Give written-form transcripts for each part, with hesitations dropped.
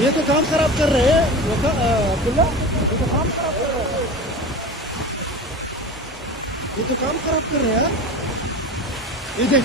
ये तो काम खराब कर रहे हैं अब्दुल्ला, ये तो काम खराब कर रहे हैं, ये तो काम खराब कर रहे हैं। ये देख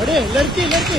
अरे लड़की अरे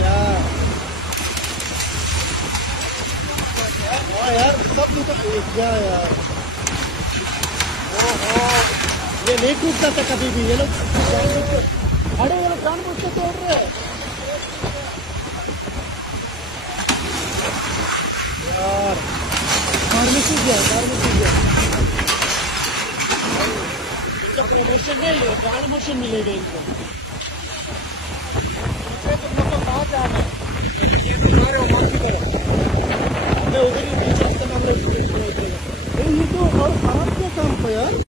यार यार सब तो क्या यार, ये नहीं टूटता था कभी भी। ये लोग अरे ये लोग जानबूझ के तोड़ रहे हैं यार। फार्मेसी गया प्रमोशन नहीं, प्रमोशन मिलेगा इनको। तुम लोग तो कहाँ जा रहे हैं?